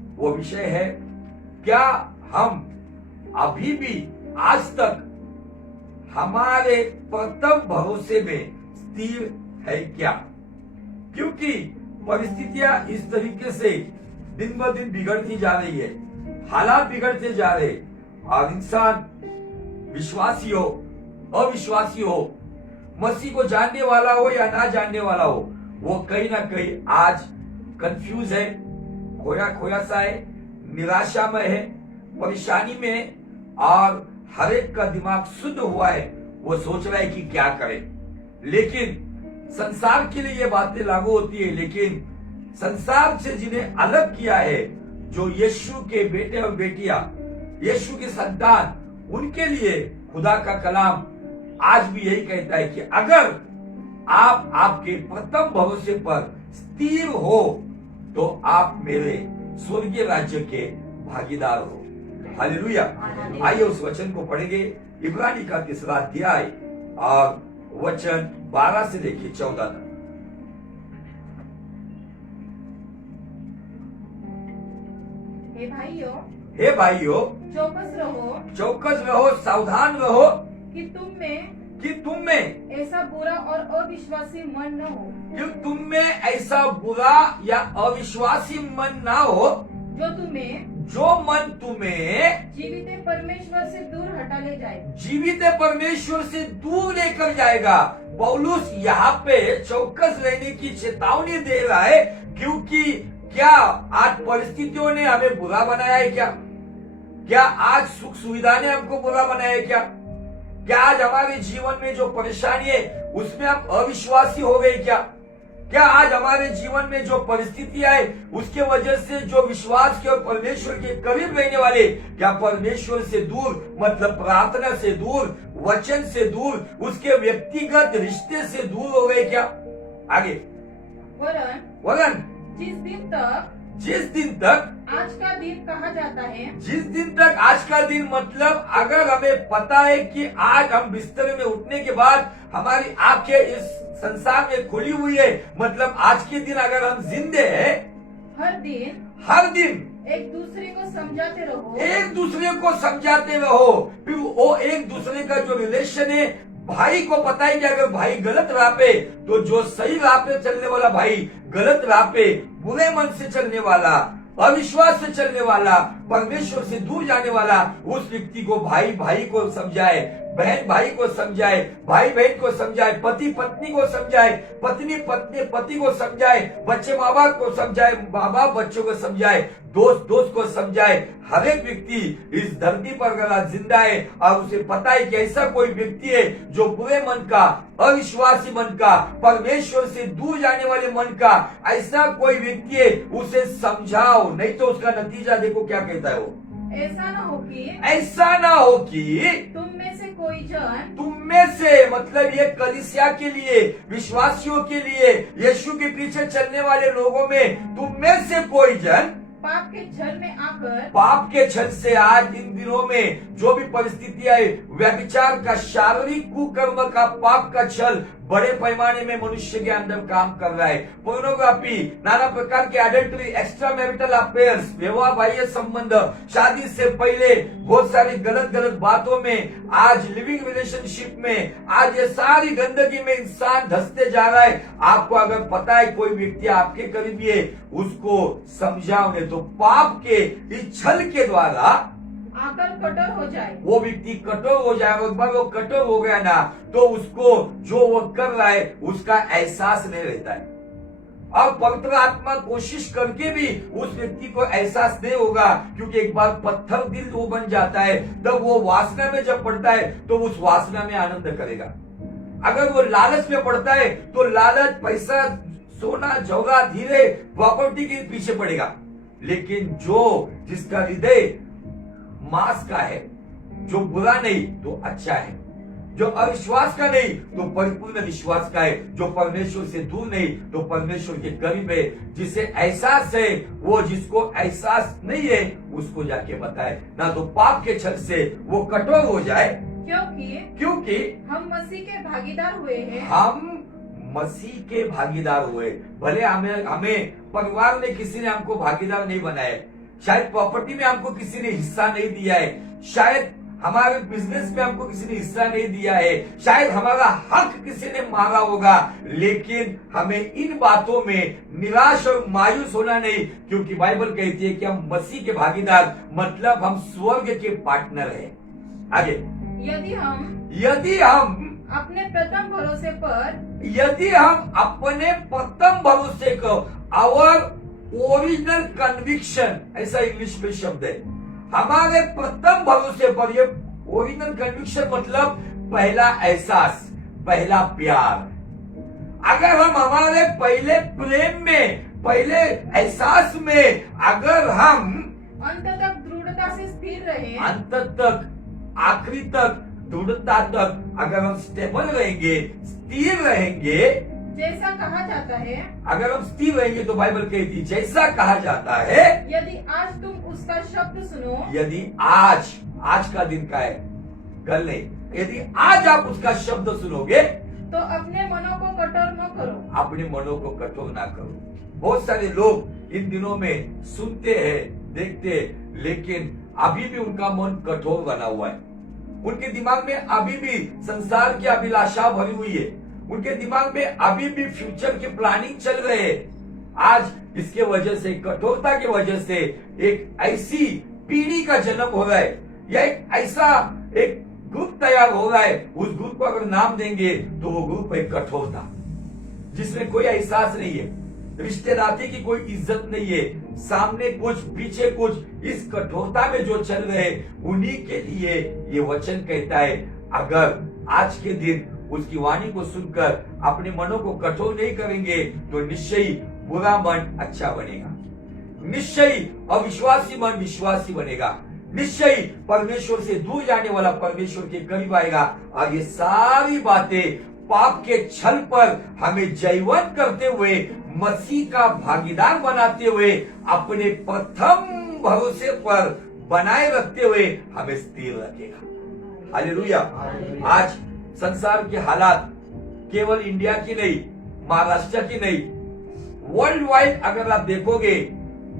वो विषय है, क्या हम अभी भी आज तक हमारे प्रथम भरोसे में स्थिर है क्या? क्योंकि परिस्थितियां इस तरीके से दिन ब दिन बिगड़ती जा रही है, हालात बिगड़ते जा रहे, और इंसान विश्वासी हो अविश्वासी हो, मसीह को जानने वाला हो या ना जानने वाला हो, वो कहीं ना कहीं आज कंफ्यूज है, खोया खोया सा है, निराशा में है, परेशानी में है, और हर एक का दिमाग शुद्ध हुआ है, वो सोच रहा है कि क्या करे। लेकिन संसार के लिए ये बातें लागू होती है, लेकिन संसार से जिन्हें अलग किया है, जो यीशु के बेटे और बेटियां, यीशु के संतान, उनके लिए खुदा का कलाम आज भी यही कहता है कि अगर आप आपके प्रथम भरोसे पर स्थिर हो तो आप मेरे स्वर्गीय राज्य के भागीदार हो। हालेलुया। आइए उस वचन को पढ़ेंगे, इब्रानी का 3 अध्याय और वचन 12 से लेकर 14 तक। हे भाइयों, चौकस रहो, सावधान रहो कि तुम में ऐसा बुरा और अविश्वासी मन न हो, कि तुम में ऐसा बुरा या अविश्वासी मन ना हो, जो मन तुम्हें जीवित परमेश्वर से दूर हटा ले जाए, जीवित परमेश्वर से दूर लेकर जाएगा। पौलुस यहाँ पे चौकस रहने की चेतावनी दे रहा है, क्योंकि क्या आज परिस्थितियों ने हमें बुरा बनाया है क्या? क्या आज सुख सुविधा ने हमको बुरा बनाया है क्या? क्या आज हमारे जीवन में जो परेशानी है उसमें हम अविश्वासी हो गए क्या? क्या आज हमारे जीवन में जो परिस्थितियां है उसके वजह से जो विश्वास के और परमेश्वर के करीब रहने वाले, क्या परमेश्वर से दूर, मतलब प्रार्थना से दूर, वचन से दूर, उसके व्यक्तिगत रिश्ते से दूर हो गए क्या? आगे वरन जिस दिन तक आज का दिन कहा जाता है, जिस दिन तक आज का दिन, मतलब अगर हमें पता है कि आज हम बिस्तर में उठने के बाद हमारी आंखें इस संसार में खुली हुई है, मतलब आज के दिन अगर हम जिंदे हैं, हर दिन एक दूसरे को समझाते रहो, एक दूसरे को समझाते रहो। फिर वो एक दूसरे का जो रिलेशन है, भाई को पता है कि अगर भाई गलत राह पे, तो जो सही राह पे चलने वाला भाई गलत राह पे, बुरे मन से चलने वाला, अविश्वास से चलने वाला, परमेश्वर से दूर जाने वाला, उस व्यक्ति को भाई भाई को समझाए, बहन भाई को समझाए, भाई बहन को समझाए, पति पत्नी को समझाए, पत्नी पत्नी पति को समझाए, बच्चे माँ बाप को समझाए, माँ बाप बच्चों को समझाए, दोस्त दोस्त को समझाए। हर एक व्यक्ति इस धरती पर अगर आज जिंदा है और उसे पता है कि ऐसा कोई व्यक्ति है जो बुरे मन का, अविश्वासी मन का, परमेश्वर से दूर जाने वाले मन का, ऐसा कोई व्यक्ति है, उसे समझाओ, नहीं तो उसका नतीजा देखो क्या कहता है वो। ऐसा ना हो कि तुम में से कोई जन, तुम में से मतलब ये कलीसिया के लिए, विश्वासियों के लिए, यीशु के पीछे चलने वाले लोगों में तुम में से कोई जन पाप के छल में आकर, पाप के छल से, आज इन दिनों में जो भी परिस्थितियां है, व्यभिचार का, शारीरिक कुकर्म का, पाप का छल बड़े पैमाने में मनुष्य के अंदर काम कर रहा है। पोर्नोग्राफी, नाना प्रकार के एडल्ट्री, एक्स्ट्रा मैरिटल अफेयर्स, विवाह बाह्य संबंध, शादी से पहले बहुत सारी गलत गलत बातों में, आज लिविंग रिलेशनशिप में, आज ये सारी गंदगी में इंसान धंसते जा रहा है। आपको अगर पता है कोई व्यक्ति आपके करीबी है, उसको समझाओ, नहीं तो पाप के इस छल के द्वारा आकर कठोर हो जाए, वो व्यक्ति कठोर हो जाए। एक बार वो कठोर हो गया ना, तो उसको जो वो कर रहा है उसका एहसास नहीं रहता है, और पवित्र आत्मा कोशिश करके भी उस व्यक्ति को एहसास नहीं होगा, क्योंकि एक बार पत्थर दिल वो बन जाता है, तब वो वासना में जब पड़ता है तो उस वासना में आनंद करेगा। अगर वो लालच में पड़ता है तो लालच, पैसा, सोना, जौहरा, धीरे, प्रॉपर्टी के पीछे पड़ेगा। लेकिन जिसका हृदय मांस का है, जो बुरा नहीं तो अच्छा है, जो अविश्वास का नहीं तो परिपूर्ण विश्वास का है, जो परमेश्वर से दूर नहीं तो परमेश्वर के करीब है, जिसे एहसास है, वो जिसको एहसास नहीं है उसको जाके बताए, ना तो पाप के छल से वो कठोर हो जाए। क्योंकि हम मसीह के भागीदार हुए हैं, हम मसीह के भागीदार हुए। भले हमें परिवार ने, किसी ने हमको भागीदार नहीं बनाए, शायद प्रॉपर्टी में हमको किसी ने हिस्सा नहीं दिया है, शायद हमारे बिजनेस में हमको किसी ने हिस्सा नहीं दिया है, शायद हमारा हक किसी ने मारा होगा, लेकिन हमें इन बातों में निराश और मायूस होना नहीं, क्योंकि बाइबल कहती है कि हम मसीह के भागीदार, मतलब हम स्वर्ग के पार्टनर हैं। आगे, यदि हम अपने प्रथम भरोसे को आवर ओरिजिनल कन्विक्शन, ऐसा इंग्लिश में शब्द है, हमारे प्रथम भरोसे पर, ये ओरिजिनल कन्विक्शन मतलब पहला एहसास, पहला प्यार। अगर हम हमारे पहले प्रेम में, पहले एहसास में अगर हम अंत तक दृढ़ता से स्थिर रहे, अंत तक, आखिरी तक, दृढ़ता तक अगर हम स्टेबल रहेंगे, स्थिर रहेंगे, जैसा कहा जाता है, अगर हम स्थिर रहेंगे तो बाइबल कहती है जैसा कहा जाता है, यदि आज तुम उसका शब्द सुनो, यदि आज का दिन का है, कल नहीं, यदि आज आप उसका शब्द सुनोगे तो अपने मनों को कठोर न करो, अपने मनों को कठोर ना करो। बहुत सारे लोग इन दिनों में सुनते हैं, देखते हैं, लेकिन अभी भी उनका मन कठोर बना हुआ है। उनके दिमाग में अभी भी संसार की अभिलाषा भरी हुई है, उनके दिमाग में अभी भी फ्यूचर की प्लानिंग चल रहे हैं। आज इसके वजह से, कठोरता की वजह से एक ऐसी पीढ़ी का जन्म हो रहा है, या एक ग्रुप तैयार हो रहा है। उस ग्रुप को अगर नाम देंगे तो वो ग्रुप है कठोरता, जिसमें कोई एहसास नहीं है, रिश्ते नाते की कोई इज्जत नहीं है, सामने कुछ पीछे कुछ, इस कठोरता में जो चल रहे, उन्हीं के लिए ये वचन कहता है, अगर आज के दिन उसकी वाणी को सुनकर अपने मनों को कठोर नहीं करेंगे तो निश्चय बुरा मन अच्छा बनेगा, निश्चय अविश्वासी मन विश्वासी बनेगा, निश्चय परमेश्वर से दूर जाने वाला परमेश्वर के करीब आएगा। और ये सारी बातें पाप के छल पर हमें जयवंत करते हुए, मसीह का भागीदार बनाते हुए, अपने प्रथम भरोसे पर बनाए रखते हुए हमें स्थिर रखेगा। हालेलुया। आज संसार के हालात केवल इंडिया की नहीं, महाराष्ट्र की नहीं, वर्ल्ड वाइड अगर आप देखोगे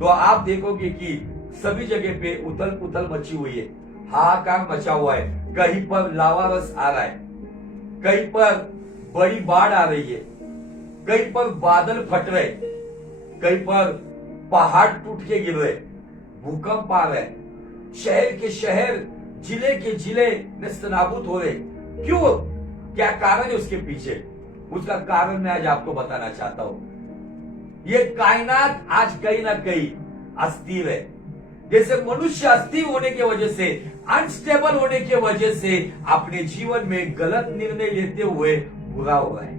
तो आप देखोगे कि सभी जगह पे उथल पुथल मची हुई है, हाहाकार मचा हुआ है। कहीं पर लावारस आ रहा है, कहीं पर बड़ी बाढ़ आ रही है, कहीं पर बादल फट रहे, कहीं पर पहाड़ टूट के गिर रहे, भूकंप आ रहे, शहर के शहर, जिले के जिले नेस्तनाबूद हो रहे। क्यों? क्या कारण है उसके पीछे? उसका कारण मैं आज आपको बताना चाहता हूं। ये कायनात आज कहीं ना कहीं अस्थिर है। जैसे मनुष्य अस्थिर होने की वजह से, अनस्टेबल होने की वजह से अपने जीवन में गलत निर्णय लेते हुए बुरा हो रहा है,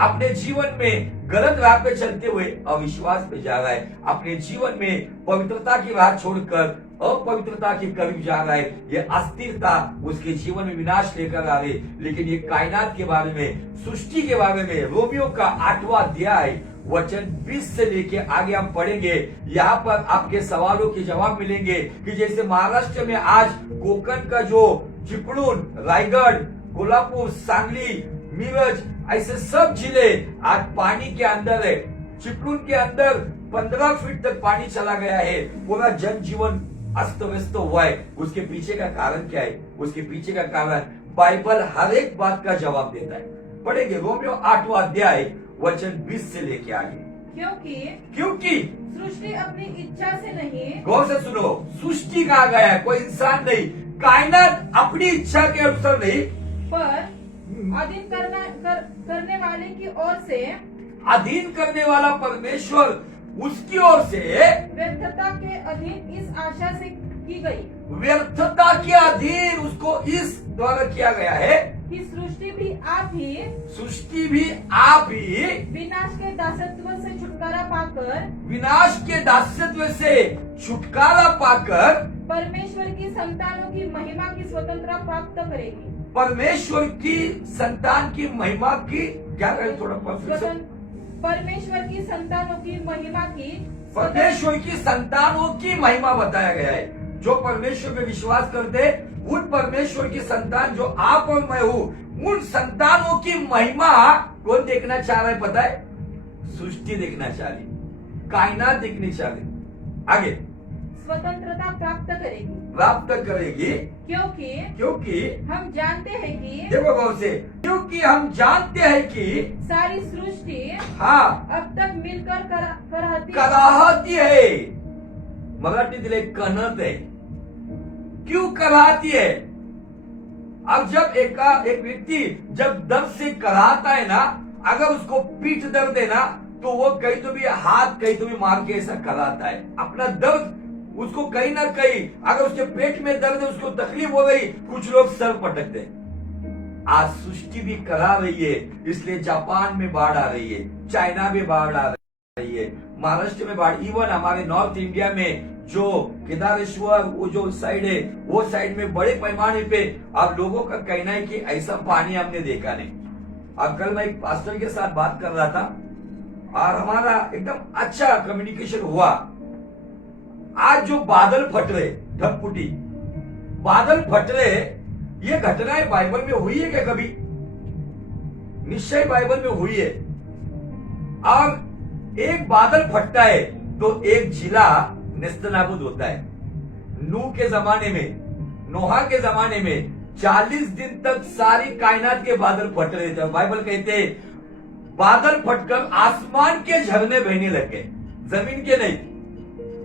अपने जीवन में गलत राह पे चलते हुए अविश्वास पे जा रहा है, अपने जीवन में पवित्रता की राह छोड़कर अपवित्रता के करीब जा रहा है। ये अस्थिरता उसके जीवन में विनाश लेकर आ रही। लेकिन ये कायनात के बारे में, सृष्टि के बारे में रोमियो का 8वां अध्याय वचन 20 से लेके आगे हम पढ़ेंगे। यहाँ पर आपके सवालों के जवाब मिलेंगे कि जैसे महाराष्ट्र में आज कोकण का जो चिपळूण, रायगढ़, कोल्हापुर, सांगली, मिरज, ऐसे सब जिले आज पानी के अंदर है। चिपळूण के अंदर 15 फीट तक पानी चला गया है, पूरा जनजीवन अस्त व्यस्त हुआ है। उसके पीछे का कारण क्या है? उसके पीछे का कारण बाइबल हर एक बात का जवाब देता है। पढ़ेंगे रोमियो 8वां अध्याय वचन 20 से लेके आगे। क्योंकि सृष्टि अपनी इच्छा से नहीं, गौर से सुनो, सृष्टि कहा गया है, कोई इंसान नहीं, कायनात अपनी इच्छा के अनुसार नहीं, पर अधीन करने वाले की ओर से, अधीन करने वाला परमेश्वर उसकी ओर से व्यर्थता के अधीन इस आशा से की गई, व्यर्थता के अधीन उसको इस द्वारा किया गया है कि सृष्टि भी आप ही विनाश के दासत्व से छुटकारा पाकर परमेश्वर की संतानों की महिमा की स्वतंत्रता प्राप्त करेगी। परमेश्वर की संतान की महिमा की क्या करें? थोड़ा परमेश्वर की संतानों की महिमा बताया गया है। जो परमेश्वर में विश्वास करते, उन परमेश्वर की संतान जो आप और मैं हूँ, उन संतानों की महिमा कौन देखना चाह रहा है पता है? सृष्टि देखना चाह रही, कायनात देखनी चाह रही। आगे स्वतंत्रता प्राप्त करेगी, क्योंकि हम जानते हैं कि देखो गौर से, क्योंकि हम जानते हैं कि सारी सृष्टि हाँ अब तक मिलकर कराहती है। मराठीतील एक कणत है, क्यों कराहती है? अब जब एक व्यक्ति जब दर्द से कराहता है ना, अगर उसको पीठ दर्द है ना, तो वो कहीं तो भी हाथ कहीं तो भी मार के ऐसा कराता है अपना दर्द। उसको कहीं ना कहीं अगर उसके पेट में दर्द है, उसको तकलीफ हो गई, कुछ लोग सर पटकते हैं। आज सृष्टि भी करा रही है, इसलिए जापान में बाढ़ आ रही है, चाइना में बाढ़ आ रही है, महाराष्ट्र में बाढ़, इवन हमारे नॉर्थ इंडिया में जो केदारेश्वर वो जो साइड है, वो साइड में बड़े पैमाने पे अब लोगों का कहना है कि ऐसा पानी हमने देखा नहीं। अब कल मैं एक पास्टर के साथ बात कर रहा था और हमारा एकदम अच्छा कम्युनिकेशन हुआ। आज जो बादल फट रहे, ढपपुटी बादल फट रहे, ये घटनाएं बाइबल में हुई है क्या कभी? निश्चय बाइबल में हुई है। और एक बादल फटता है तो एक जिला नेस्तनाबूद होता है। नूह के जमाने में, नोहा के जमाने में 40 दिन तक सारी कायनात के बादल फट रहे थे। बाइबल कहते हैं बादल फटकर आसमान के झरने बहने लगे, जमीन के नहीं।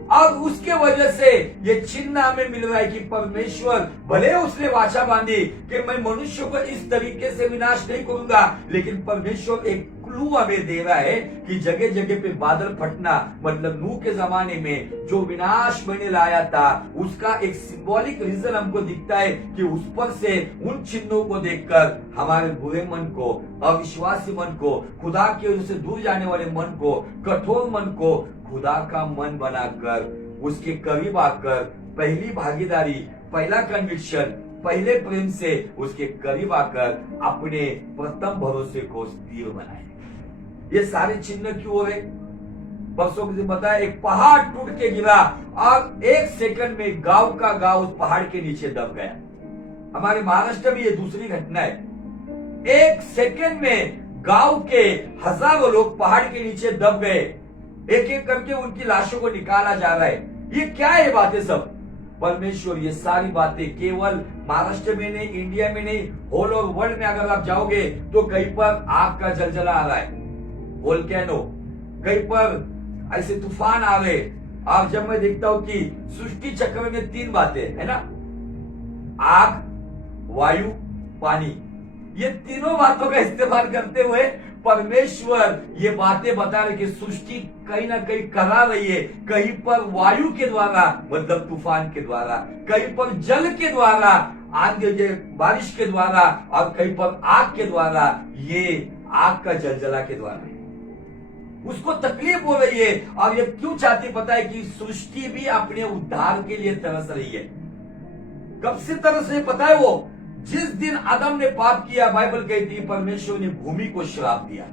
और उसके वजह से ये चिन्ह हमें मिल रहा है कि परमेश्वर भले उसने वाचा बांधी कि मैं मनुष्य को इस तरीके से विनाश नहीं करूंगा, लेकिन परमेश्वर एक क्लू हमें दे रहा है कि जगह जगह पे बादल फटना मतलब नूह के जमाने में जो विनाश मैंने लाया था, उसका एक सिंबॉलिक रीजन हमको दिखता है कि उस पर से उन चिन्हों को देखकर हमारे बुरे मन को, अविश्वासी मन को, खुदा की ओर से दूर जाने वाले मन को, कठोर मन को खुदा का मन बनाकर उसके करीब आकर पहली भागीदारी, पहला कन्विक्शन, पहले प्रेम से उसके करीब आकर अपने प्रथम भरोसे को स्थिर बनाए। ये सारे चिन्ह क्यों हो रहे? परसों मुझे बताया एक पहाड़ टूट के गिरा और 1 सेकंड में गांव का गांव उस पहाड़ के नीचे दब गया। हमारे महाराष्ट्र में ये दूसरी घटना है। 1 सेकंड में गांव के हजारों लोग पहाड़ के नीचे दब गए, एक एक करके उनकी लाशों को निकाला जा रहा है। ये क्या है बातें सब? परमेश्वर ये सारी बातें केवल महाराष्ट्र में नहीं, इंडिया में नहीं, होल और वर्ल्ड में अगर आप जाओगे तो कहीं पर आग का जलजला आ रहा है, वोल्केनो, कहीं पर ऐसे तूफान आ रहे। और जब मैं देखता हूं कि सृष्टि चक्र में 3 बातें है ना, आग, वायु, पानी, ये तीनों बातों का इस्तेमाल करते हुए परमेश्वर ये बातें बता रहे कि सृष्टि कहीं ना कहीं करा रही है, कहीं पर वायु के द्वारा मतलब तूफान के द्वारा, कहीं पर जल के द्वारा, आंधी बारिश के द्वारा, और कहीं पर आग के द्वारा, ये आग का जलजला के द्वारा। उसको तकलीफ हो रही है और ये क्यों चाहती पता है कि सृष्टि भी अपने उद्धार के लिए तरस रही है। कब से तरस रही पता है? वो जिस दिन आदम ने पाप किया, बाइबल कहती है परमेश्वर ने भूमि को श्राप दिया।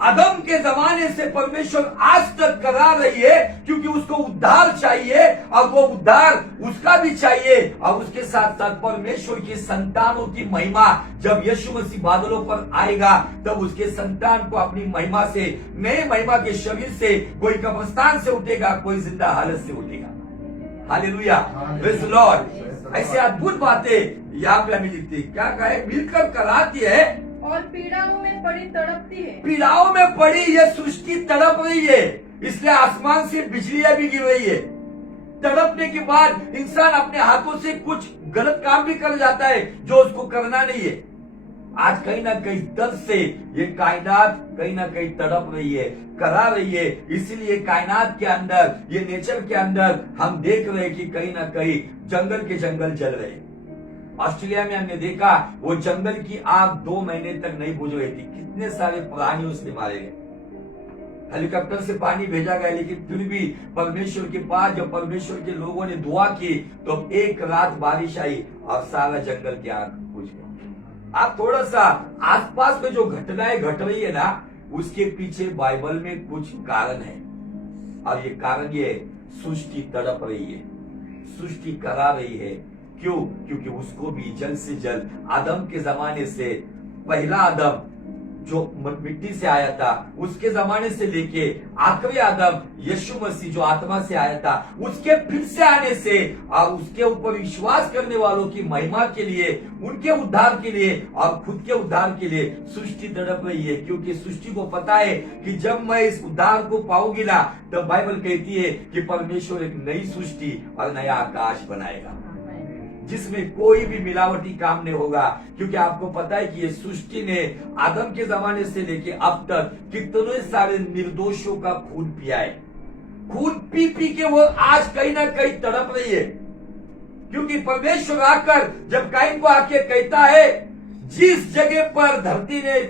आदम के जमाने से परमेश्वर आज तक करा रही है क्योंकि उसको उद्धार चाहिए और वो उद्धार उसका भी चाहिए। और उसके साथ साथ परमेश्वर की संतानों की महिमा, जब यीशु मसीह बादलों पर आएगा तब उसके संतान को अपनी महिमा से, नए महिमा के शरीर से, कोई कब्रिस्तान से उठेगा, कोई जिंदा हालत से उठेगा। Hallelujah, praise the Lord. ऐसे अद्भुत बातें यहाँ पे हमें दिखती है। क्या कहे? मिलकर कराती है और पीड़ाओं में पड़ी तड़पती है। पीड़ाओं में पड़ी ये सृष्टि तड़प रही है, इसलिए आसमान से बिजलियां भी गिर रही है। तड़पने के बाद इंसान अपने हाथों से कुछ गलत काम भी कर जाता है जो उसको करना नहीं है। आज कहीं ना कहीं दर्द से ये कायनात कहीं ना कहीं तड़प रही है, करा रही है। इसीलिए कायनात के अंदर, ये नेचर के अंदर हम देख रहे हैं कि कहीं ना कहीं जंगल के जंगल जल रहे हैं। ऑस्ट्रेलिया में हमने देखा वो जंगल की आग 2 महीने तक नहीं बुझ रही थी, कितने सारे प्राणी उससे मारे गए। हेलीकॉप्टर से पानी भेजा गया, लेकिन फिर भी परमेश्वर के पास जब परमेश्वर के लोगों ने दुआ की तो 1 रात बारिश आई और सारा जंगल की आग बुझ गई। आप थोड़ा सा आसपास में जो घटनाएं घट रही है ना, उसके पीछे बाइबल में कुछ कारण है। और ये कारण ये सृष्टि तड़प रही है, सृष्टि करा रही है। क्यों? क्योंकि उसको भी जल्द से जल्द आदम के जमाने से, पहला आदम जो मिट्टी से आया था, उसके जमाने से लेके आखिरी आदम यीशु मसीह जो आत्मा से आया था, उसके फिर से आने से और उसके ऊपर विश्वास करने वालों की महिमा के लिए, उनके उद्धार के लिए और खुद के उद्धार के लिए सृष्टि तड़प रही है। क्योंकि सृष्टि को पता है कि जब मैं इस उद्धार को पाऊंगी ना, तब बाइबल कहती है कि परमेश्वर एक नई सृष्टि और नया आकाश बनाएगा जिसमें कोई भी मिलावटी काम नहीं होगा। क्योंकि आपको पता है कि ये सृष्टि ने आदम के जमाने से लेके अब तक कितने सारे निर्दोषों का खून पिया है। खून पी पी के वो आज कहीं ना कहीं तड़प रही है। क्योंकि परमेश्वर आकर जब काइन को आके कहता है, जिस जगह पर धरती ने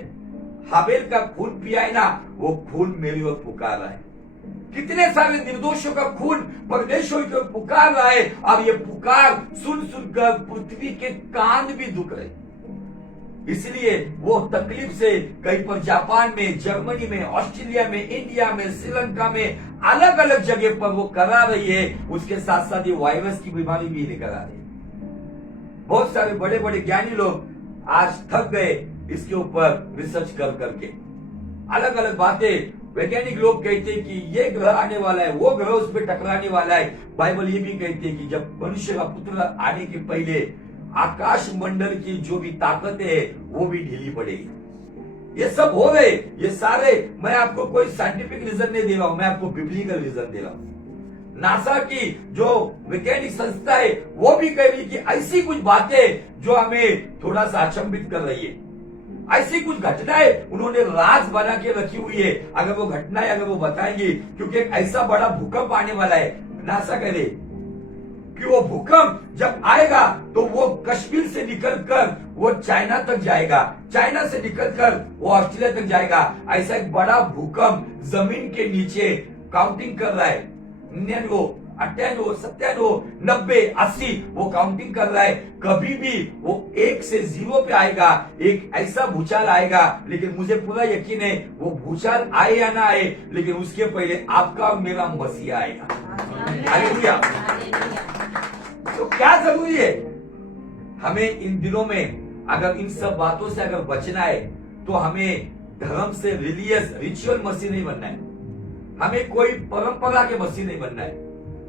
हाबेल का खून पिया है ना, वो खून मेरी ओर पुकार रहा है। कितने सारे निर्दोषों का खून परमेश्वर की ओर पुकार रहा है। अब ये पुकार सुन सुनकर पृथ्वी के कान भी दुख रहे। इसलिए वो तकलीफ से कहीं पर जापान में, जर्मनी में, ऑस्ट्रेलिया में, इंडिया में, श्रीलंका में, अलग अलग जगह पर वो करा रही है। उसके साथ साथ ये वायरस की बीमारी भी लेकर आ रही है। बहुत सारे बड़े बड़े ज्ञानी लोग आज थक गए इसके ऊपर रिसर्च कर करके। अलग अलग बातें वैज्ञानिक लोग कहते हैं कि ये ग्रह आने वाला है, वो ग्रह उस पर टकराने वाला है। बाइबल ये भी कहती है कि जब मनुष्य का पुत्र आने के पहले आकाश मंडल की जो भी ताकत है वो भी ढीली पड़ेगी। ये सब हो गए, ये सारे, मैं आपको कोई साइंटिफिक रीजन नहीं दे रहा हूं, मैं आपको बिब्लिकल रीजन दे रहा हूं। नासा की जो वैज्ञानिक संस्था है वो भी कह रही कि ऐसी कुछ बातें जो हमें थोड़ा सा अचंभित कर रही है। ऐसी कुछ घटनाएं उन्होंने राज बना के रखी हुई है। अगर वो घटनाएं अगर वो बताएंगी, क्योंकि एक ऐसा बड़ा भूकंप आने वाला है, नासा कह रहे कि वो भूकंप जब आएगा तो वो कश्मीर से निकलकर वो चाइना तक जाएगा, चाइना से निकलकर वो ऑस्ट्रेलिया तक जाएगा। ऐसा एक बड़ा भूकंप जमीन के नीचे काउंटिंग कर रहा है। 99, 98, 97, 90, 80 वो काउंटिंग कर रहा है। कभी भी वो 1 से 0 पे आएगा, एक ऐसा भूचाल आएगा। लेकिन मुझे पूरा यकीन है वो भूचाल आए या ना आए, लेकिन उसके पहले आपका और मेरा मसीहा आएगा। हालेलुया। तो क्या जरूरी है हमें इन दिनों में? अगर इन सब बातों से अगर बचना है तो हमें धर्म से रिचुअल मसीह नहीं बनना है। हमें कोई परंपरा के मसीह नहीं बनना है।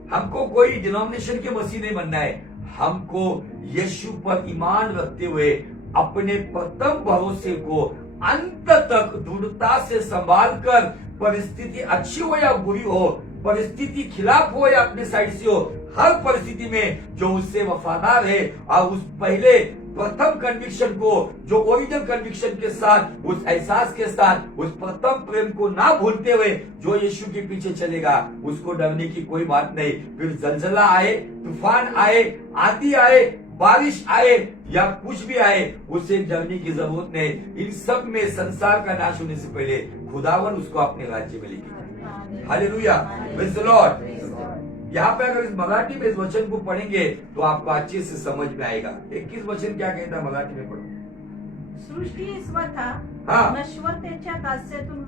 हमको कोई डिनोमिनेशन के मसीह नहीं बनना है। हमको यीशु पर ईमान रखते हुए अपने प्रथम भरोसे को अंत तक दृढ़ता से संभाल कर, परिस्थिति अच्छी हो या बुरी हो, परिस्थिति खिलाफ हो या अपने साइड से हो, हर परिस्थिति में जो उससे वफादार है और उस पहले प्रथम कन्विक्शन को, जो ओरिजिनल कन्विक्शन के साथ, उस एहसास के साथ, उस प्रथम प्रेम को ना भूलते हुए जो यीशु के पीछे चलेगा, उसको डरने की कोई बात नहीं। फिर जलजला आए, तूफान आए, आंधी आए, बारिश आए या कुछ भी आए, उसे डरने की जरूरत नहीं। इन सब में संसार का नाश होने से पहले खुदावन उसको अपने राज्य में लेके। Hallelujah, praise the Lord. यहाँ पे अगर इस मराठी में इस वचन को पढ़ेंगे तो आपको अच्छे से समझ में आएगा। 21 वचन क्या कहता है, मराठी में पढ़ो। सृष्टी स्वतः नश्वरतेच्या दास्यातून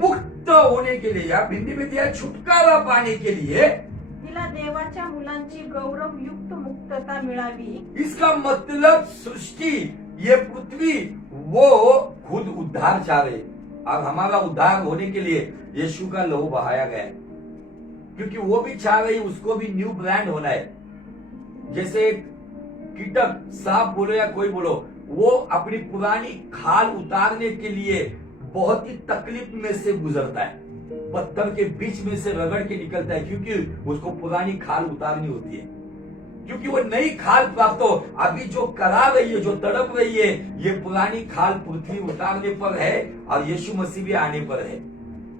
मुक्त होने के लिए, या हिंदी में दिया छुटकारा पाने के लिए, तिला देवाच्या मुलांची गौरवयुक्त मुक्तता मिळावी। इसका मतलब सृष्टि, ये पृथ्वी, वो खुद उद्धार चाह रहे और हमारा उद्धार होने के लिए यीशु का लहू बहाया गया है। क्योंकि वो भी चाह रही, उसको भी न्यू ब्रांड होना है। जैसे एक कीटक, सांप बोलो या कोई बोलो, वो अपनी पुरानी खाल उतारने के लिए बहुत ही तकलीफ में से गुजरता है, पत्थर के बीच में से रगड़ के निकलता है, क्योंकि उसको पुरानी खाल उतारनी होती है। क्योंकि वो नई खाल प्राप्त हो। अभी जो करा रही है, जो तड़प रही है, ये पुरानी खाल पृथ्वी उतारने पर है और यीशु मसीह भी आने पर है।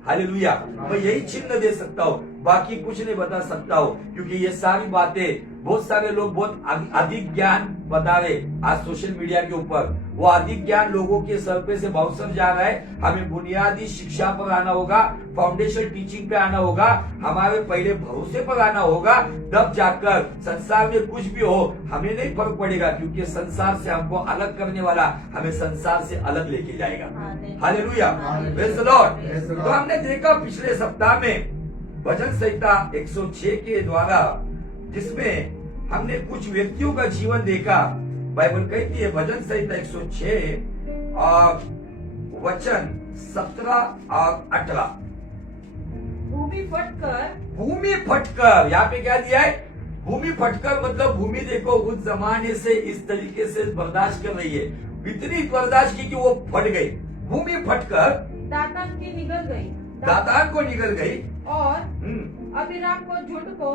हालेलुया। मैं यही चिन्ह दे सकता हूँ, बाकी कुछ नहीं बता सकता हूँ। क्योंकि ये सारी बातें बहुत सारे लोग बहुत अधिक ज्ञान बता रहे आज सोशल मीडिया के ऊपर। वो अधिक ज्ञान लोगों के सर पे से बाउंसर जा रहा है। हमें बुनियादी शिक्षा पर आना होगा, फाउंडेशन टीचिंग पे आना होगा, हमारे पहले भरोसे पर आना होगा, तब जाकर संसार में कुछ भी हो हमें नहीं फर्क पड़ेगा। क्योंकि संसार से हमको अलग करने वाला हमें संसार से अलग लेके जाएगा। Hallelujah, praise the Lord. तो हमने देखा पिछले सप्ताह में भजन संहिता 106 के द्वारा, जिसमें हमने कुछ व्यक्तियों का जीवन देखा। बाइबल कहती है भजन संहिता 106 वचन 17 और 18। भूमि फटकर भूमि फटकर, यहाँ पे क्या दिया है? भूमि फटकर मतलब भूमि देखो उस जमाने से इस तरीके से बर्दाश्त कर रही है, इतनी बर्दाश्त की कि वो फट गई। भूमि फटकर दातान की निगल गई, दातान को निकल गई और हम्म, अभिराम को झुंड को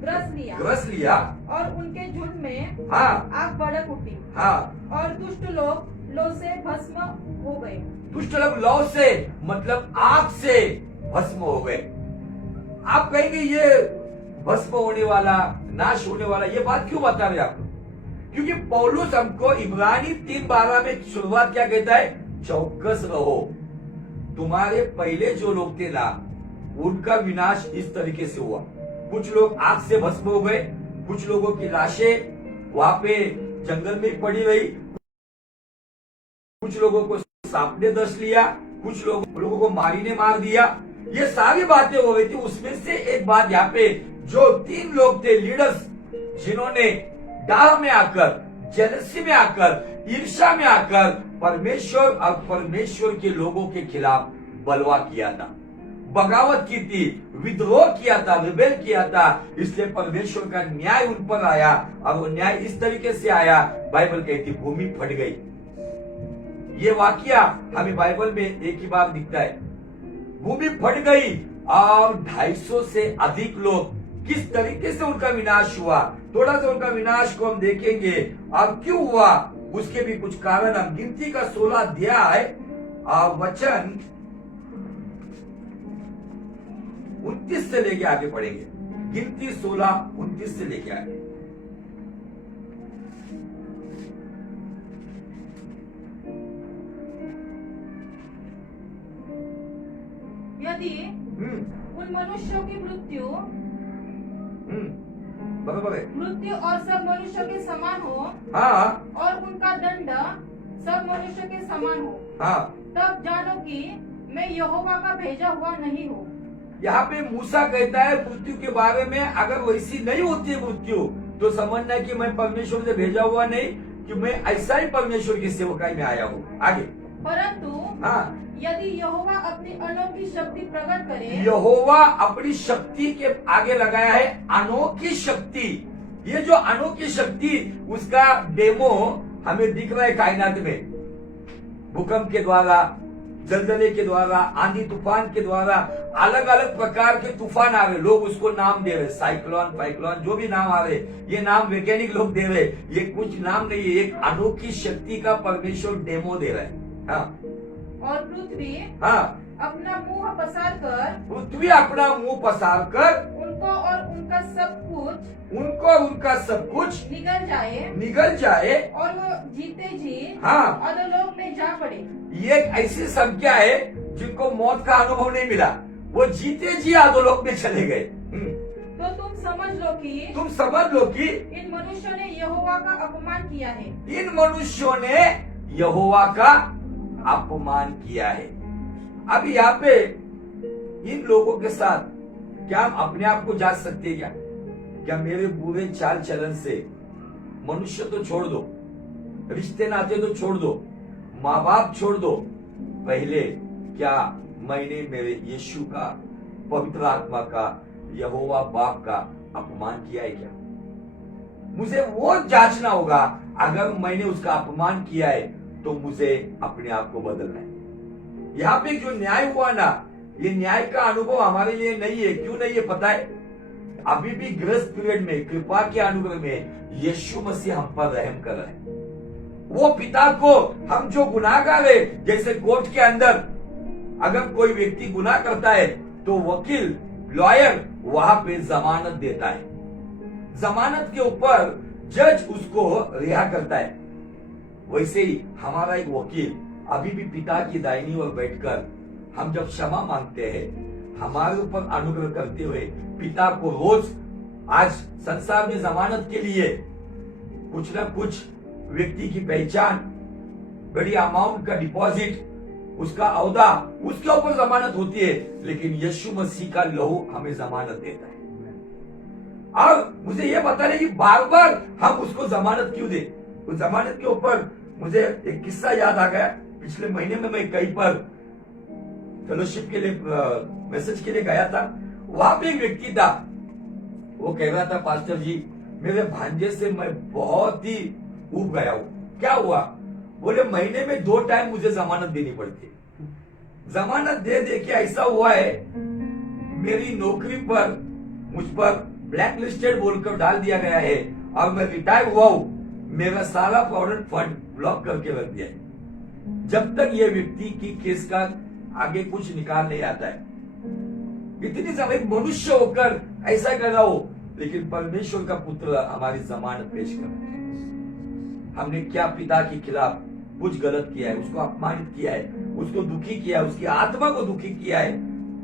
ग्रस लिया। और उनके झुंड में हाँ आग भड़क उठी हाँ, और दुष्ट लोग लो से भस्म हो गए। दुष्ट लोग लौ से मतलब आग से भस्म हो गए। आप कहेंगे ये भस्म होने वाला, नाश होने वाला, ये बात क्यों बता रहे आप? क्योंकि पौलुस हमको इब्रानी 3:12 में शुरुआत क्या कहता है? चौकस रहो। तुम्हारे पहले जो लोग थे ना, उनका विनाश इस तरीके से हुआ। कुछ लोग आग से भस्म हो गए, कुछ लोगों की लाशें वहां पे जंगल में पड़ी रही, कुछ लोगों को सांप ने डस लिया, कुछ लोगों को मारी ने मार दिया। ये सारी बातें हो रही थी। उसमें से एक बात यहाँ पे, जो 3 लोग थे लीडर्स, जिन्होंने डाह में आकर, जेलसी में आकर, ईर्ष्या में आकर परमेश्वर और परमेश्वर के लोगों के खिलाफ बलवा किया था, बगावत की थी, विद्रोह किया था, रिबेल किया था। इसलिए परमेश्वर का न्याय उन पर आया, और वो न्याय इस तरीके से आया, बाइबल कहती भूमि फट गई। ये वाकया हमें बाइबल में एक ही बार दिखता है। भूमि फट गई और 250 से अधिक लोग, किस तरीके से उनका विनाश हुआ, थोड़ा सा उनका विनाश को हम देखेंगे और क्यों हुआ, उसके भी कुछ कारण हम गिनती का 16 अध्याय वचन 29 से लेके आगे पढ़ेंगे। गिनती 16:29 से लेके आगे। यदि उन मनुष्यों की मृत्यु बराबर है। मृत्यु और सब मनुष्यों के समान हो, हाँ और उनका दंड सब मनुष्य के समान हो, हाँ, तब जानो कि मैं यहोवा का भेजा हुआ नहीं हूँ। यहाँ पे मूसा कहता है मृत्यु के बारे में, अगर वैसी नहीं होती है मृत्यु, तो समझना है कि मैं परमेश्वर से भेजा हुआ नहीं, कि मैं ऐसा ही परमेश्वर की सेवकाई में आया हूँ। आगे, परंतु हाँ, यदि यहोवा अपनी अनोखी शक्ति प्रकट करे, यहोवा अपनी शक्ति के आगे लगाया है अनोखी शक्ति। ये जो अनोखी शक्ति, उसका डेमो हमें दिख रहा है कायनात में। भूकंप के द्वारा, जलजले के द्वारा, आंधी तूफान के द्वारा, अलग अलग प्रकार के तूफान आ रहे, लोग उसको नाम दे रहे, साइक्लोन, फाइक्लोन, जो भी नाम आ रहे, ये नाम वैज्ञानिक लोग दे रहे। ये कुछ नाम नहीं है, एक अनोखी शक्ति का परमेश्वर डेमो दे रहे हैं। हाँ, और पृथ्वी हाँ, अपना मुंह पसार कर, पृथ्वी अपना मुंह पसार कर उनको और उनका सब कुछ निगल जाए और वो जीते जी हाँ, अधोलोक में जा पड़े। ये एक ऐसी संख्या है जिनको मौत का अनुभव नहीं मिला, वो जीते जी अधोलोक में चले गए। तो तुम समझ लो कि इन मनुष्यों ने यहोवा का अपमान किया है। इन मनुष्यों ने यहोवा का अपमान किया है। अब यहाँ पे इन लोगों के साथ क्या हम अपने आप को जांच सकते हैं? क्या मेरे बुरे चाल चलन से, मनुष्य तो छोड़ दो, रिश्ते नाते तो छोड़ दो, माँ बाप छोड़ दो, पहले क्या मैंने मेरे यीशु का, पवित्र आत्मा का, यहोवा बाप का अपमान किया है क्या? मुझे वो जांचना होगा। अगर मैंने उसका अपमान किया है तो मुझे अपने आप को बदलना है। यहाँ पे जो न्याय हुआ ना, ये न्याय का अनुभव हमारे लिए नहीं है। क्यों नहीं है पता है? अभी भी ग्रेस पीरियड में, कृपा के अनुग्रह में यीशु मसीह हम पर रहम कर रहे हैं। वो पिता को हम जो गुनाहगार है, जैसे कोर्ट के अंदर अगर कोई व्यक्ति गुनाह करता है तो वकील, लॉयर वहां पे जमानत देता है। जमानत के ऊपर जज उसको रिहा करता है। वैसे ही हमारा एक वकील अभी भी पिता की दाहिनी ओर बैठकर हम जब क्षमा मांगते हैं, हमारे ऊपर अनुग्रह करते हुए पिता को रोज, आज संसार में जमानत के लिए कुछ न कुछ व्यक्ति की पहचान, बड़ी अमाउंट का डिपॉजिट, उसका औदा, उसके ऊपर जमानत होती है, लेकिन यीशु मसीह का लहू हमें जमानत देता है। और मुझे यह पता नहीं कि बार बार हम उसको जमानत क्यों दें। उस जमानत के ऊपर मुझे एक किस्सा याद आ गया। पिछले महीने में मैं कहीं पर फेलोशिप के लिए मैसेज के लिए गया था। वहां पे एक व्यक्ति था, वो कह रहा था, पास्टर जी मेरे भांजे से मैं बहुत ही ऊब गया हूं। क्या हुआ? बोले महीने में 2 टाइम मुझे जमानत देनी पड़ती है। जमानत दे दे के ऐसा हुआ है, मेरी नौकरी पर मुझ पर ब्लैक लिस्टेड बोलकर डाल दिया गया है और मैं रिटायर हुआ हूं, मेरा सारा प्रोविडेंट फंड ब्लॉक करके रख दिया है। जब तक ये व्यक्ति की केस का आगे कुछ निकाल नहीं आता है। इतनी ज्यादा एक मनुष्य होकर ऐसा कर रहा हो, लेकिन परमेश्वर का पुत्र हमारी जमानत पेश कर। हमने क्या पिता के खिलाफ कुछ गलत किया है, उसको अपमानित किया है, उसको दुखी किया है, उसकी आत्मा को दुखी किया है,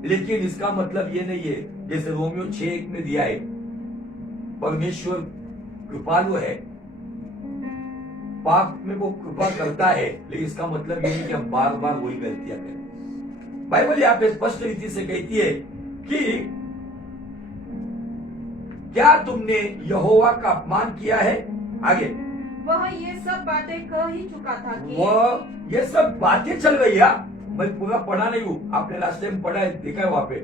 लेकिन इसका मतलब ये नहीं है जैसे रोमियो 6:1 में दिया है, परमेश्वर कृपालु है, पाप में वो कृपा करता है, लेकिन इसका मतलब ये नहीं कि हम बार बार वही गलतियां करें। बाइबल यहाँ पे स्पष्ट रीति से कहती है कि क्या तुमने यहोवा का अपमान किया है? आगे, वह ये सब बातें कह ही चुका था कि वह ये सब बातें चल रही है। मैं पूरा पढ़ा नहीं हूँ, आपने लास्ट टाइम पढ़ा है, देखा है वहां पे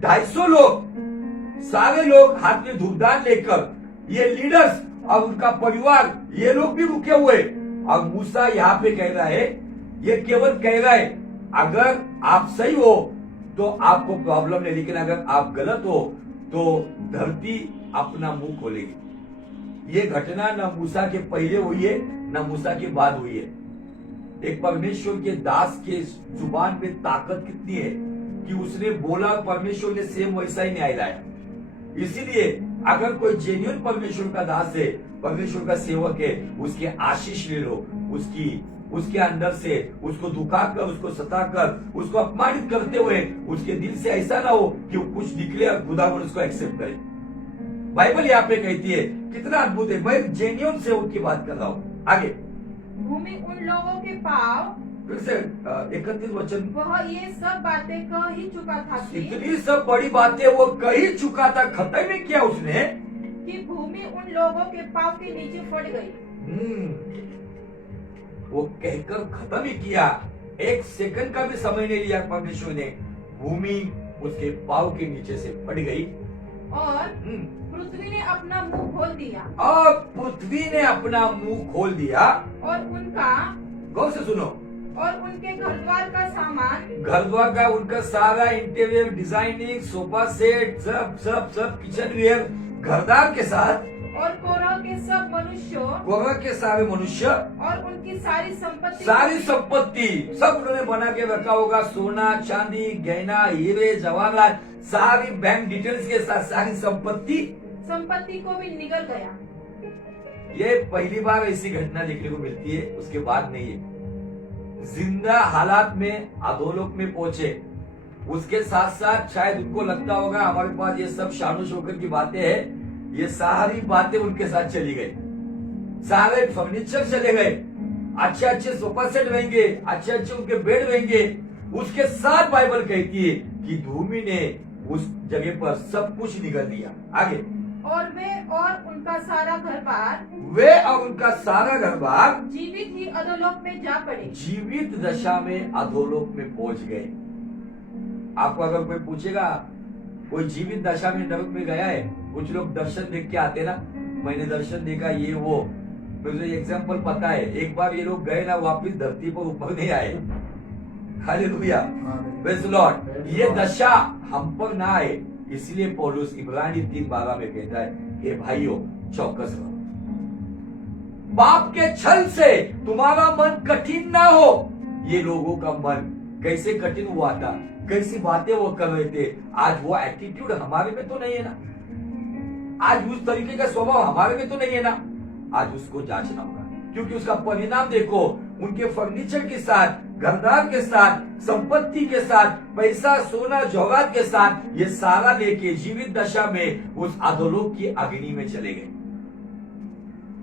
250 लोग, सारे लोग हाथ में धूपदान लेकर, ये लीडर्स और उनका परिवार, ये लोग भी रुके हुए, और मूसा यहाँ पे कह रहा है, ये केवल कह रहा है अगर आप सही हो तो आपको प्रॉब्लम नहीं, लेकिन अगर आप गलत हो तो धरती अपना मुंह खोलेगी। ये घटना न मूसा के पहले हुई है न मूसा के बाद हुई है। एक परमेश्वर के दास के जुबान में ताकत कितनी है कि उसने बोला, परमेश्वर ने सेम वैसा ही न्याय लाया। इसीलिए अगर कोई जेन्युइन परमेश्वर का दास है, परमेश्वर का सेवक है, उसके आशीष ले लो, उसके अंदर से उसको दुखाकर, उसको सताकर, उसको अपमानित करते हुए उसके दिल से ऐसा ना हो कि वो कुछ निकले और खुदावन उसको एक्सेप्ट करे। बाइबल यहाँ पे कहती है, कितना अद्भुत है। मैं जेन्युइन सेवक की बात कर रहा हूँ। आगे, भूमि उन लोगों के पाव, फिर से 31 वचन, वह ये सब बातें कह ही चुका था कि इतनी सब बड़ी बातें वो कह ही चुका था, खत्म ही किया उसने कि भूमि उन लोगों के पाव के नीचे फट गई। वो कहकर खत्म ही किया, 1 सेकंड का भी समय नहीं लिया परमेश्वर ने, भूमि उसके पाव के नीचे से फट गई और पृथ्वी ने अपना मुंह खोल दिया, और पृथ्वी ने अपना मुंह खोल दिया, और उनका, गौर से सुनो, और उनके घर द्वार का सामान, घर द्वार का उनका सारा इंटीरियर डिजाइनिंग, सोफा सेट, सब किचन वेयर, घरदार के साथ, और कोरह के सब मनुष्यों, कोरह के सारे मनुष्य, और उनकी सारी संपत्ति सब उन्होंने बना के रखा होगा, सोना चांदी गहना हीरे जवाहरात, सारी बैंक डिटेल्स के साथ सारी संपत्ति को भी निगल गया। ये पहली बार ऐसी घटना देखने को मिलती है, उसके बाद नहीं है। जिंदा हालात में अधोलोक में पहुंचे, उसके साथ साथ शायद उनको लगता होगा हमारे पास ये सब शानो शौकत की बातें हैं, ये सारी बातें उनके साथ चली गई, सारे फर्नीचर चले गए, अच्छे अच्छे सोफा सेट रहेंगे, अच्छे अच्छे उनके बेड रहेंगे। उसके साथ बाइबल कहती है कि भूमि ने उस जगह पर सब कुछ निगल दिया। आगे, और वे और उनका सारा घर बार जीवित ही अधोलोक में जा पड़े, जीवित दशा में अधोलोक में पहुंच गए। आपको अगर कोई पूछेगा कोई जीवित दशा में नरक में गया है, कुछ लोग दर्शन देख के आते ना, मैंने दर्शन देखा ये वो, मुझे एग्जाम्पल पता है, एक बार ये लोग गए ना वापिस धरती पर ऊपर नहीं आए। Hallelujah, praise the Lord. ये दशा हम पर ना आए, इसलिए पौलुस इब्रानी 3:12 में कहता है, हे भाइयों चौकस रहो, पाप के छल से तुम्हारा मन कठिन ना हो। ये लोगों का मन कैसे कठिन हुआ था, कैसी बातें वो कर रहे थे, आज वो एटीट्यूड हमारे में तो नहीं है ना, आज उस तरीके का स्वभाव हमारे में तो नहीं है ना। आज उसको जांचना होगा, क्योंकि उसका परिणाम देखो, उनके फर्नीचर के साथ, घरदार के साथ, संपत्ति के साथ, पैसा सोना जौहरात के साथ, ये सारा लेके जीवित दशा में उस अधोलोक की अग्नि में चले गए।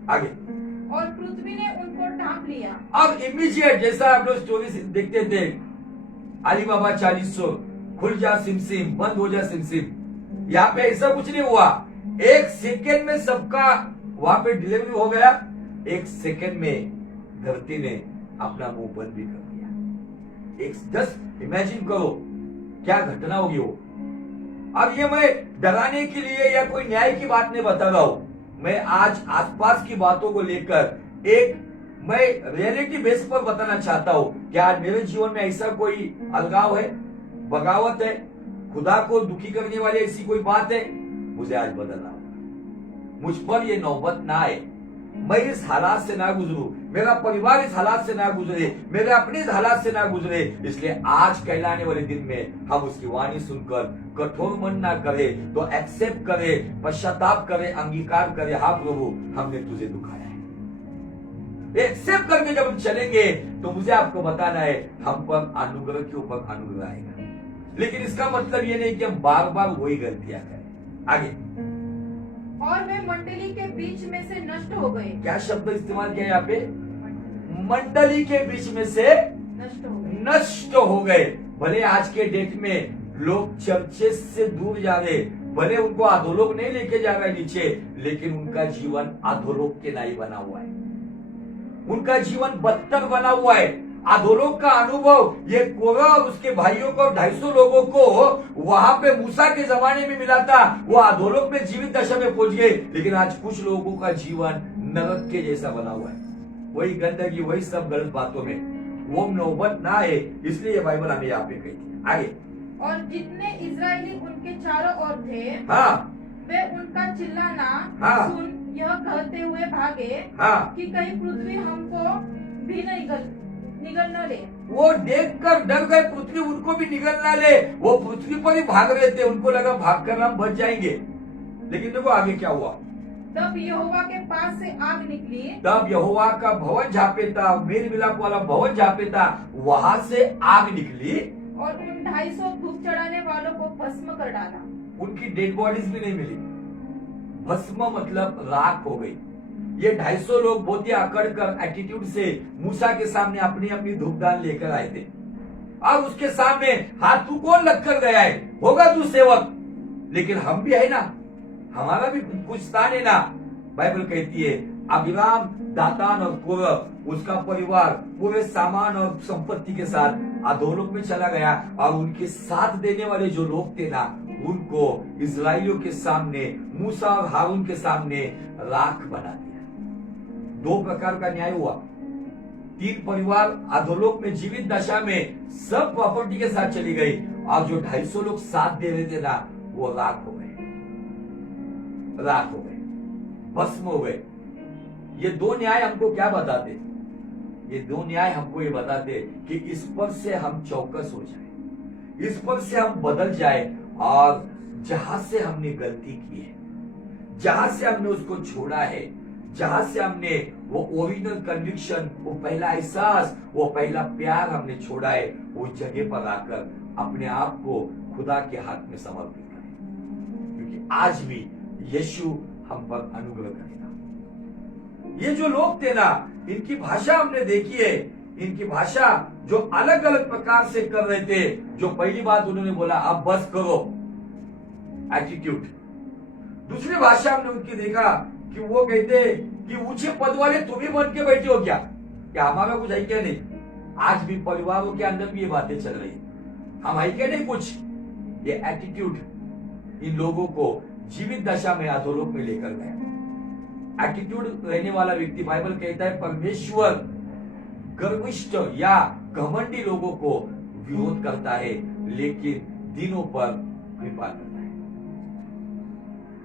आगे, और पृथ्वी ने उनको ढांप लिया। अब इमीडिएट, जैसा आप लोग स्टोरी देखते थे, अली बाबा 4000 खुल जा सिमसिम, बंद हो जा सिमसिम, यहाँ पे ऐसा कुछ नहीं हुआ। 1 सेकेंड में सबका वहां पे डिलीवरी हो गया, 1 सेकेंड में धरती ने अपना मुंह बंद भी कर दिया। एक जस्ट इमेजिन करो क्या घटना होगी वो। अब ये मैं डराने के लिए या कोई न्याय की बात नहीं बता रहा हूं, मैं आज आसपास की बातों को लेकर एक मैं रियलिटी बेस पर बताना चाहता हूं कि आज मेरे जीवन में ऐसा कोई अलगाव है, बगावत है, खुदा को दुखी करने वाली ऐसी कोई बात है, मुझे आज बदलना होगा। मुझ पर ये नौबत ना आए, मैं इस हालात से ना गुजरूं, मेरा परिवार इस हालात से ना गुजरे, मेरे अपने इस हालात से ना गुजरे। इसलिए आज कहलाने वाले दिन में हम उसकी वाणी सुनकर कठोर मन ना करे तो एक्सेप्ट करे, पश्चाताप करे, अंगीकार करे, हाँ प्रभु हमने तुझे दुखाया है। एक्सेप्ट करके जब हम चलेंगे तो मुझे आपको बताना है हम पर अनुग्रह के ऊपर अनुग्रह आएगा। लेकिन इसका मतलब ये नहीं कि हम बार बार वही गलतियां करें। आगे, और वे मंडली के बीच में से नष्ट हो गए। क्या शब्द इस्तेमाल किया यहाँ पे? मंडली के बीच में से नष्ट हो गए। भले आज के डेट में लोग चर्चे से दूर जा रहे, भले उनको अधोलोक नहीं लेके जा रहे नीचे, लेकिन उनका जीवन अधोलोक के नहीं बना हुआ है, उनका जीवन बदतर बना हुआ है। अधोलोक का अनुभव ये कोरा और उसके भाइयों को 250 लोगों को वहां पे मूसा के जमाने में मिला था, वो अधोलोक में जीवित दशा में पहुंच गए। लेकिन आज कुछ लोगों का जीवन नरक के जैसा बना हुआ है, वही गंदगी, वही सब गलत बातों में वो नौबत ना है। इसलिए ये बाइबल हमें यहाँ पे कहती है। आगे, और जितने इजरायली उनके चारों ओर थे, हाँ, वे उनका चिल्लाना सुन यह कहते हुए भागे कि कहीं पृथ्वी हमको भी निगल न ले। वो देखकर डर गए, पृथ्वी उनको भी निगल ना ले। वो पृथ्वी पर ही भाग रहे थे, उनको लगा भाग कर हम बच जाएंगे। लेकिन देखो आगे क्या हुआ। तब यहोवा के पास से आग निकली, तब यहोवा का भवन जहाँ पे था, मेल मिलाप वाला भवन जहाँ पे था, वहां से आग निकली और उन 250 धूप चढ़ाने वालों को भस्म कर डाला। उनकी डेड बॉडीज भी नहीं मिली। भस्म मतलब राख हो गई। ये 250 लोग बहुत ही अकड़ कर एटीट्यूड से मूसा के सामने अपनी अपनी धूपदान लेकर आए थे। अब उसके सामने हाथ तू कौन लग कर गया है, होगा तू सेवक, लेकिन हम भी है ना, हमारा भी कुछ स्थान है ना। बाइबल कहती है अबिराम, दातान और कोरह, उसका परिवार पूरे सामान और संपत्ति के साथ अधोलोक में चला गया। और उनके साथ देने वाले जो लोग थे ना, उनको इजराइलियों के सामने, मूसा और हारून के सामने राख बना दिया। 2 प्रकार का न्याय हुआ। 3 परिवार अधोलोक में जीवित दशा में सब प्रॉपर्टी के साथ चली गई, और जो 250 लोग साथ दे रहे थे ना, वो राख हो गए, राख हो गए, भस्म हो गए। ये 2 न्याय हमको क्या बताते? ये 2 न्याय हमको ये बताते कि इस पर से हम चौकस हो जाए, इस पर से हम बदल जाए, और जहां से हमने गलती की है, जहां से हमने उसको छोड़ा है, जहां से हमने वो ओरिजिनल कन्विक्शन, वो पहला एहसास, वो पहला प्यार हमने छोड़ा है, उस जगह पर आकर अपने आप को खुदा के हाथ में समर्पित करें, क्योंकि आज भी यीशु हम पर अनुग्रह करेगा। ये जो लोग थे ना, इनकी भाषा हमने देखी है, इनकी भाषा जो अलग अलग प्रकार से कर रहे थे। जो पहली बात उन्होंने बोला, अब बस करो, एटीट्यूड। दूसरी भाषा हमने उनकी देखा कि वो कहते कि ऊंचे पद वाले तुम ही बन के बैठे हो क्या हमारा कुछ है क्या नहीं? आज भी परिवारों के अंदर भी ये बातें चल रही है, हम है क्या नहीं कुछ। ये एटीट्यूड इन लोगों को जीवित दशा में अधोलोक में लेकर गया। एटीट्यूड रहने वाला व्यक्ति, बाइबल कहता है, परमेश्वर गर्विष्ठ या घमंडी लोगों को विरोध करता है, लेकिन दिनों पर कृपा करता है।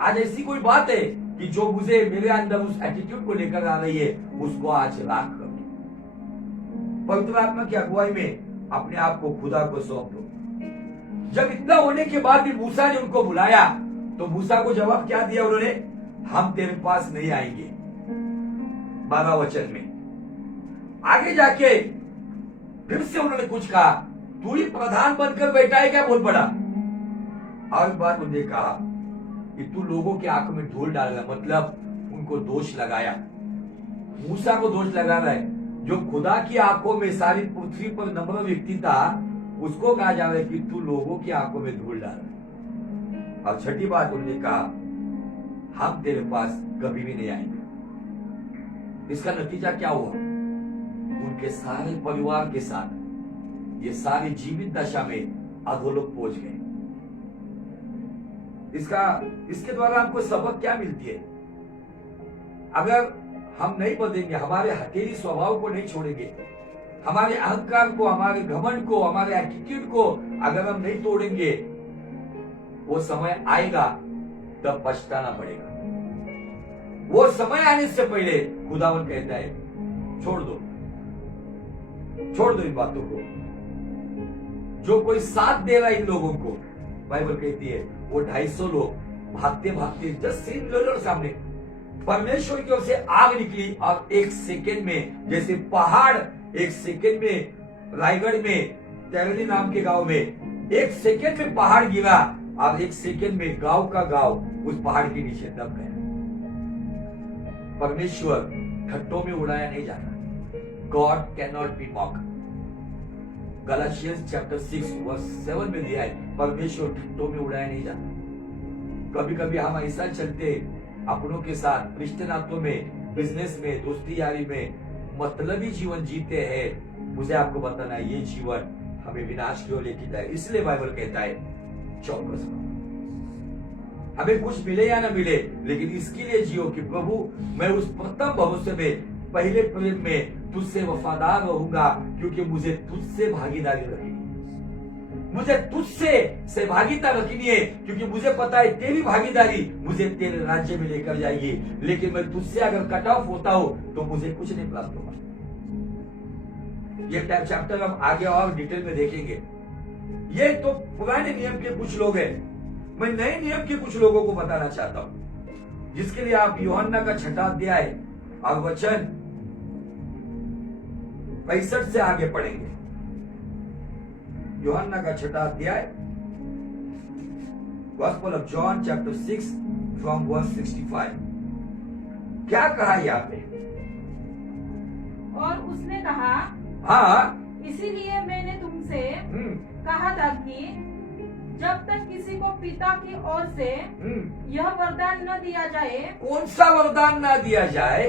आज ऐसी कोई बात है कि जो मुझे मेरे अंदर उस एटीट्यूड को लेकर आ रही है, उसको आज राख कर दो। पवित्र आत्मा की अगुवाई में अपने आप को खुदा को सौंप दो। जब इतना होने के बाद भी मूसा ने उनको बुलाया, तो मूसा को जवाब क्या दिया उन्होंने? हम तेरे पास नहीं आएंगे। 12 वचन में आगे जाके फिर से उन्होंने कुछ कहा, तू ही प्रधान बनकर बैठा है क्या बहुत बड़ा? और एक बात उन्होंने कहा कि तू लोगों के आंखों में धूल डाल रहा, मतलब उनको दोष लगाया, मूसा को दोष लगा रहा है। जो खुदा की आंखों में सारी पृथ्वी पर नम्र व्यक्ति था, उसको कहा जा रहा है कि तू लोगों की आंखों में धूल डाल रहा है। और छठी बात उन्होंने कहा, हम तेरे पास कभी भी नहीं आएंगे। इसका नतीजा क्या हुआ? उनके सारे परिवार के साथ ये सारी जीवित दशा में अधोलोक पहुंच गए। इसके द्वारा हमको सबक क्या मिलती है? अगर हम नहीं बदलेंगे, हमारे हथेली स्वभाव को नहीं छोड़ेंगे, हमारे अहंकार को, हमारे घमंड को, हमारे एटीट्यूड को अगर हम नहीं तोड़ेंगे, वो समय आएगा तब पछताना पड़ेगा। वो समय आने से पहले खुदावन कहता है छोड़ दो इन बातों को। जो कोई साथ दे रहा है इन लोगों को, बाइबल कहती है वो 250 लोग भागते भागते जस्ट इन लोगों सामने परमेश्वर की ओर से आग निकली और एक सेकेंड में, जैसे पहाड़ एक सेकेंड में रायगढ़ में तेरनी नाम के गांव में एक सेकेंड में पहाड़ गिरा और एक सेकेंड में गांव का गांव उस पहाड़ के नीचे दब गया। परमेश्वर ठट्टों में उड़ाया नहीं जाता। God can not be mock. Galatians chapter 6 verse 7 में दिया है, परमेश्वर ठट्टों में उड़ाया नहीं जाता। कभी कभी हम ऐसा चलते अपनों के साथ, रिश्ते नातों में, बिजनेस में, दोस्ती यारी में मतलबी जीवन जीते हैं। मुझे आपको बताना है, ये जीवन हमें विनाश की ओर लेके जाए। इसलिए बाइबल कहता है चौकस रहो। हमें कुछ मिले या ना मिले, लेकिन इसके लिए जियो कि प्रभु मैं उस प्रथम भरोसे में, पहले प्रेम में तुझसे वफादार रहूंगा, क्योंकि मुझे तुझसे भागीदारी रखनी है, मुझे तुझसे सहभागिता रखनी है, क्योंकि मुझे पता है तेरी भागीदारी मुझे तेरे राज्य में लेकर जाएगी। लेकिन मैं तुझसे अगर कट ऑफ होता हूं तो मुझे कुछ नहीं प्राप्त होगा। ये चैप्टर हम आगे और डिटेल में देखेंगे। ये तो पुराने नियम के कुछ लोग हैं, मैं नए नियम के कुछ लोगों को बताना चाहता हूं, जिसके लिए आप यूहन्ना का 6वां अध्याय और वचन 65 से आगे पढ़ेंगे। यूहन्ना का 6वां अध्याय, gospel of John chapter 6 from verse 65। क्या कहा यहाँ पे? और उसने कहा, हाँ, इसीलिए मैंने तुमसे कहा था कि जब तक किसी को पिता की ओर से यह वरदान न दिया जाए। कौन सा वरदान न दिया जाए?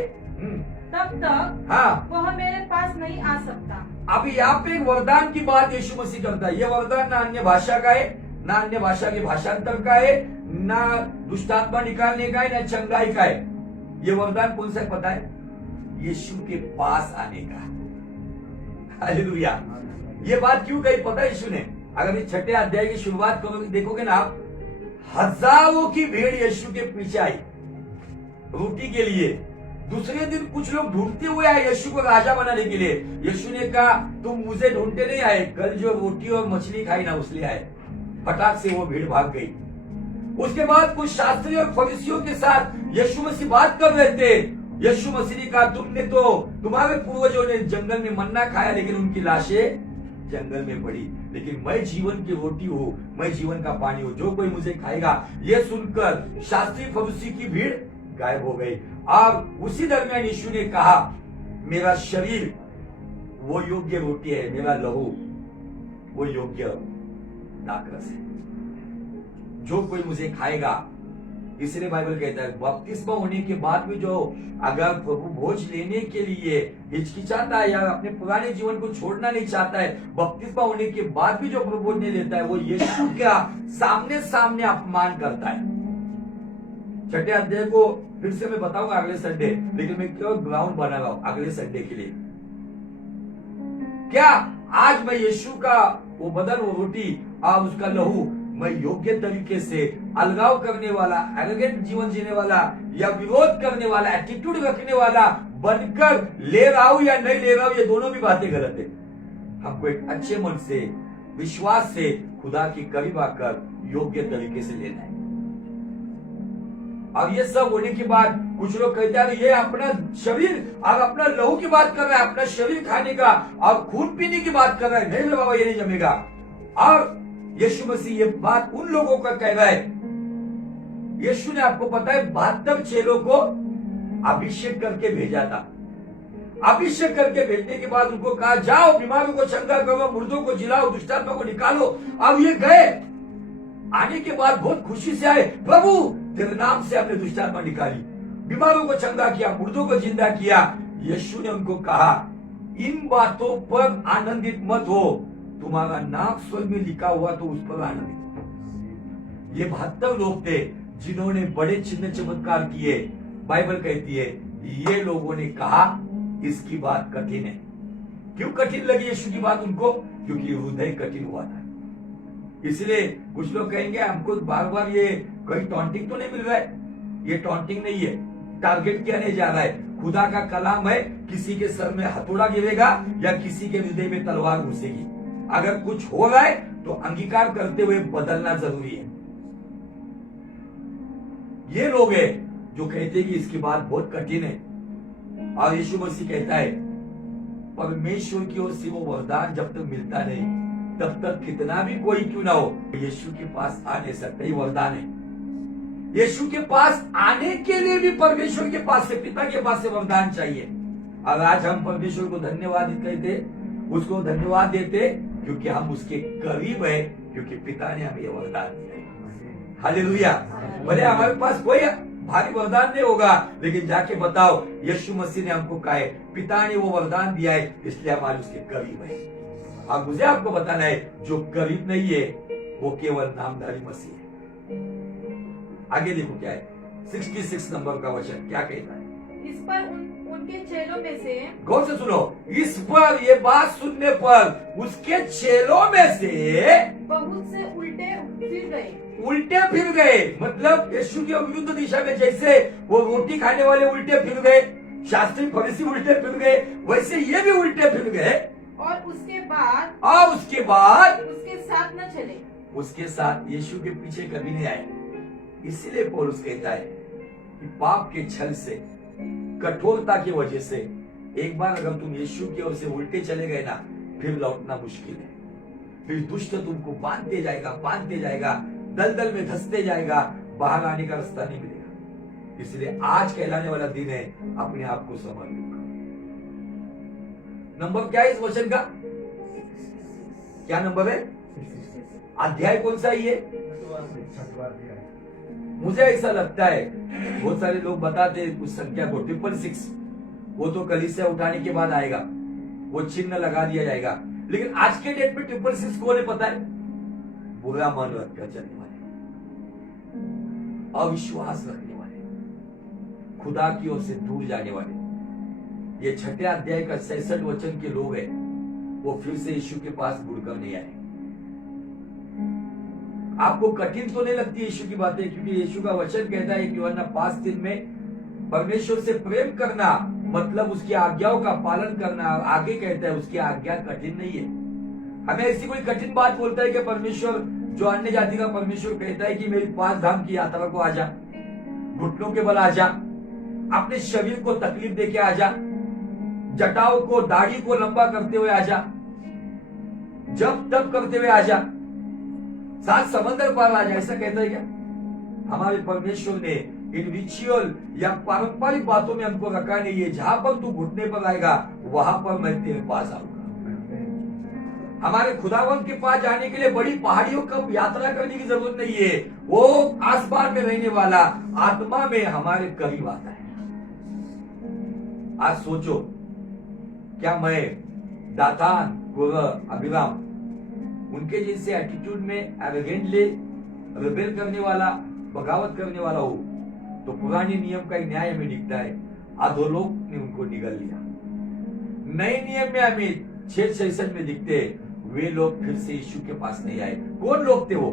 तब तक हाँ, वह मेरे पास नहीं आ सकता। अभी यहाँ पे एक वरदान की बात यीशु मसीह करता है। ये वरदान ना अन्य भाषा का है, ना अन्य भाषा के भाषांतर का है, ना दुष्टात्मा निकालने का है, ना चंगाई का है। ये वरदान कौन सा है पता है? यीशु के पास आने का। हालेलुया। ये बात क्यों कही पता है यीशु ने? अगर इस 6वें अध्याय की शुरुआत करोगे, देखोगे ना आप, हजारों की भीड़ यीशु के पीछे आई रोटी के लिए। दूसरे दिन कुछ लोग ढूंढते हुए आए यीशु को राजा बनाने के लिए। यीशु ने कहा तुम मुझे ढूंढते नहीं आए, कल जो रोटी और मछली खाई ना उसलिए आए। फटाक से वो भीड़ भाग गई। उसके बाद कुछ शास्त्री और फरीसियों के साथ यीशु मसीह बात कर रहे थे। यीशु मसीह ने कहा तुम्हारे पूर्वजों ने जंगल में मन्ना खाया, लेकिन उनकी लाशें जंगल में पड़ी। लेकिन मैं जीवन की रोटी हूँ, मैं जीवन का पानी हूँ, जो कोई मुझे खाएगा। ये सुनकर शास्त्री फरीसी की भीड़ गायब हो गई। और उसी दरमियान यीशु ने कहा मेरा शरीर वो योग्य रोटी है, मेरा लहू वो योग्य दाखरस है, जो कोई मुझे खाएगा। इसलिए बाइबल कहता है बपतिस्मा होने के बाद भी जो अगर प्रभु भोज लेने के लिए हिचकिचाता है या अपने पुराने जीवन को छोड़ना नहीं चाहता है, बपतिस्मा होने के बाद भी जो प्रभु भोज नहीं लेता है, वो यीशु का सामने सामने अपमान करता है। 6वें अध्याय को फिर से मैं बताऊंगा अगले संडे, लेकिन मैं क्यों ग्राउंड बना रहा हूं अगले संडे के लिए। क्या आज मैं यीशु का वो बदन, वो रोटी और उसका लहू मैं योग्य तरीके से अलगाव करने वाला, एरोगेंट जीवन जीने वाला या विरोध करने वाला, एटीट्यूड रखने वाला बनकर ले रहा हूं या नहीं ले रहा हूं? ये दोनों भी बातें गलत है। हमको एक अच्छे मन से, विश्वास से खुदा की करीब आकर योग्य तरीके से लेना है। अब ये सब होने के बाद कुछ लोग कहते हैं ये अपना शरीर और अपना लहू की बात कर रहा है, अपना शरीर खाने का और खून पीने की बात कर रहा है। नहीं बाबा, ये नहीं जमेगा। और यीशु मसीह ये बात उन लोगों का कह रहा है। यीशु ने आपको पता है 72 चेलों को अभिषेक करके भेजा था। अभिषेक करके भेजने के बाद उनको कहा जाओ बीमारों को चंगा करो, मुर्दों को जिलाओ, दुष्टात्मा को निकालो। अब ये गए, आने के बाद बहुत खुशी से आए, प्रभु तेरे नाम से हमने दुष्टात्मा निकाली, बीमारों को चंगा किया, मुर्दों को जिंदा किया। यीशु ने उनको कहा इन बातों पर आनंदित मत हो, तुम्हारा नाम स्वर्ग में लिखा हुआ तो उस पर आनंदित हो। ये 72 लोग थे जिन्होंने बड़े चिन्ह चमत्कार किए। बाइबल कहती है ये लोगों ने कहा इसकी बात कठिन है। क्यों कठिन लगी यीशु की बात उनको? क्योंकि हृदय कठिन हुआ था। इसलिए कुछ लोग कहेंगे हमको बार बार ये कोई टॉन्टिंग तो नहीं मिल रहा है। ये टॉन्टिंग नहीं है। टारगेट क्या नहीं जा रहा है। खुदा का कलाम है, किसी के सर में हथौड़ा गिरेगा या किसी के हृदय में तलवार घुसेगी। अगर कुछ हो रहा है तो अंगीकार करते हुए बदलना जरूरी है। ये लोग हैं जो कहते हैं कि इसकी बात बहुत कठिन है, और यीशु मसीह कहता है परमेश्वर की ओर से वो वरदान जब तक मिलता नहीं तब तक कितना भी कोई क्यों ना हो यीशु के पास आ नहीं सकता। ये वरदान है। यीशु के पास आने के लिए भी परमेश्वर के पास से, पिता के पास से वरदान चाहिए। और आज हम परमेश्वर को धन्यवाद कहते, उसको धन्यवाद देते क्योंकि हम उसके करीब है, क्योंकि पिता ने हमें वरदान दिया। हालेलुया। भले हमारे पास कोई भारी वरदान नहीं होगा, लेकिन जाके बताओ यीशु मसीह ने हमको कहा है, पिता ने वो वरदान दिया है, इसलिए हमारे उसके करीब है। अब मुझे आपको बताना है जो करीब नहीं है वो केवल नामधारी मसीह है। आगे देखो क्या है 66 नंबर का वचन क्या कहता है। इस पर उनके चेलों में से, गौर से सुनो, इस पर ये बात सुनने पर उसके चेलों में से बहुत से उल्टे फिर गए। मतलब यीशु के विरुद्ध दिशा में, जैसे वो रोटी खाने वाले उल्टे फिर गए, शास्त्री फरीसी उल्टे फिर गए, वैसे ये भी उल्टे फिर गए। और उसके बाद उसके साथ न चले। उसके साथ यीशु के पीछे कभी नहीं आए। इसीलिए पौलुस कहता है कि पाप के छल से, कठोरता की वजह से एक बार अगर तुम यीशु की ओर से उल्टे चले गए ना, फिर लौटना मुश्किल है। फिर दुष्ट तुमको बांधते जाएगा, दलदल में धंसते जाएगा, बाहर आने का रास्ता नहीं मिलेगा। इसलिए आज कहलाने वाला दिन है अपने आप को समर्पित करो। नंबर क्या है इस वचन का? क्या नंबर है? अध्याय कौन सा ही है? मुझे ऐसा लगता है बहुत सारे लोग बताते हैं उस संख्या को 666, वो तो कलीसिया उठाने के बाद आएगा, वो चिन्ह लगा दिया जाएगा। लेकिन आज के डेट में 666 कौन है पता है? बुरा मन रखकर चलने वाले, अविश्वास रखने वाले, खुदा की ओर से दूर जाने वाले। ये 6 अध्याय का 66 वचन के लोग हैं, वो फिर से यीशु के पास मुड़कर नहीं आए। आपको कठिन तो नहीं लगती यीशु की बातें, क्योंकि यीशु का वचन कहता है कि यूहन्ना 5:3 में परमेश्वर से प्रेम करना मतलब उसकी आज्ञाओं का पालन करना। आगे कहता है उसकी आज्ञा कठिन नहीं है। हमें ऐसी कोई कठिन बात बोलता है कि परमेश्वर, जो अन्य जाति का परमेश्वर कहता है कि मेरी 5 धाम की यात्रा को आजा, घुटनों के बल आजा, अपने शरीर को तकलीफ देके आजा, जटाओं को, दाढ़ी को लंबा करते हुए आजा, जब तब करते हुए आजा, 7 समंदर पार आजा, ऐसा कहता है क्या? हमारे परमेश्वर ने इन रिचुअल या पारंपरिक बातों में हमको रखा नहीं है। जहां पर तू घुटने पर आएगा वहां पर मैं तेरे पास आऊंगा। हमारे खुदावन के पास जाने के लिए बड़ी पहाड़ियों का यात्रा करने की जरूरत नहीं है। वो आसमान में रहने वाला आत्मा में हमारे करीब आता है। आज सोचो, क्या मैं दातान, गोरह, अभिराम उनके जैसे एटीट्यूड में एरोगेंटली रिबेल करने वाला, बगावत करने वाला हो तो पुराने नियम का एक न्याय हमें दिखता है, अधोलोक ने उनको निगल लिया। नए नियम में हमें 6:66 में दिखते हैं वे लोग फिर से यीशु के पास नहीं आए। कौन लोग थे वो?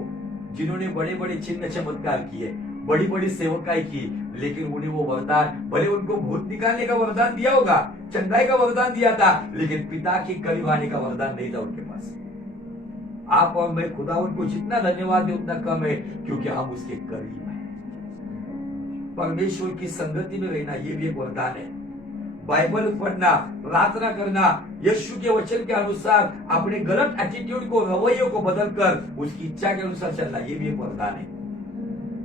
जिन्होंने बड़े बड़े चिन्ह चमत्कार किए, बड़ी बड़ी सेवकाई की, लेकिन उन्हें वो वरदान, भले उनको भूत निकालने का वरदान दिया होगा, चंगाई का वरदान दिया था, लेकिन पिता के करीब आने का वरदान नहीं था उनके पास। आप और मैं खुदा उनको जितना धन्यवाद दे उतना कम है, क्योंकि हम उसके करीब हैं। परमेश्वर की संगति में रहना ये भी एक वरदान है। बाइबल पढ़ना, प्रार्थना करना, यीशु के वचन के अनुसार अपने गलत एटीट्यूड को, रवैयों को बदलकर उसकी इच्छा के अनुसार चलना, ये भी एक वरदान है।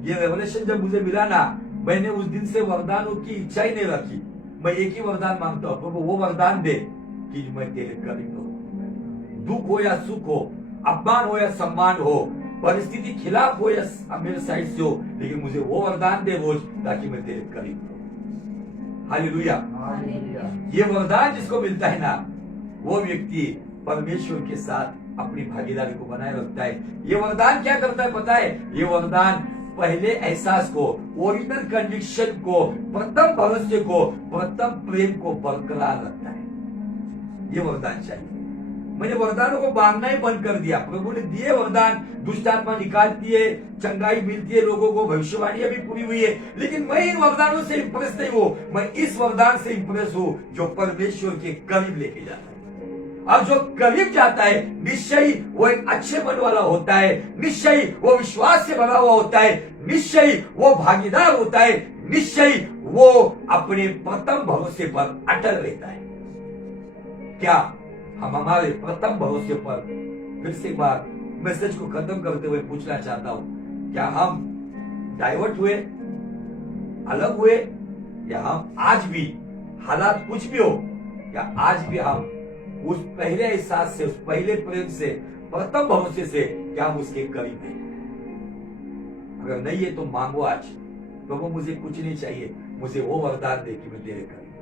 ये रेवलेशन जब मुझे मिला ना, मैंने उस दिन से वरदानों की इच्छा ही नहीं रखी। मैं एक ही वरदान मांगता हूं, प्रभु वो वरदान दे कि मैं तेरे करीब रहूं। दुख हो या सुख हो, अपमान हो या सम्मान हो, परिस्थिति खिलाफ हो या मेरे साइड से हो, लेकिन मुझे वो वरदान दे रोज, ताकि मैं तेरे करीब रहूं। हालेलुया। ये वरदान जिसको मिलता है ना, वो व्यक्ति परमेश्वर के साथ अपनी भागीदारी को बनाए रखता है। ये वरदान क्या करता है पता है? ये वरदान पहले एहसास को, ओरिजिनल कन्विक्शन को, प्रथम भरोसे को, प्रथम प्रेम को बरकरार रखता है। ये वरदान चाहिए। मैंने वरदानों को मांगना ही बंद कर दिया। प्रभु ने दिए वरदान, दुष्ट आत्मा निकालती है, चंगाई मिलती है लोगों को, भविष्यवाणियां भी पूरी हुई है, लेकिन मैं इन वरदानों से इंप्रेस नहीं हूं। मैं इस वरदान से इंप्रेस हूं जो परमेश्वर के करीब लेके जाता है। अब जो करीब जाता है निश्चय वो एक अच्छे मन वाला होता है, निश्चय वो विश्वास से भरा हुआ होता है, निश्चय वो भागीदार होता है, निश्चय वो अपने प्रथम भरोसे पर अटल रहता है। क्या हम हमारे प्रथम भरोसे पर, फिर से एक बार मैसेज को खत्म करते हुए पूछना चाहता हूं, क्या हम डाइवर्ट हुए, अलग हुए, या हम आज भी हालात कुछ भी हो, या आज भी हम उस पहले एहसास से, उस पहले प्रेम से, प्रथम भरोसे से क्या हम उसके करीब हैं? अगर नहीं है तो मांगो आज, प्रभु मुझे कुछ नहीं चाहिए, मुझे वो वरदान दे कि मैं तेरे करीब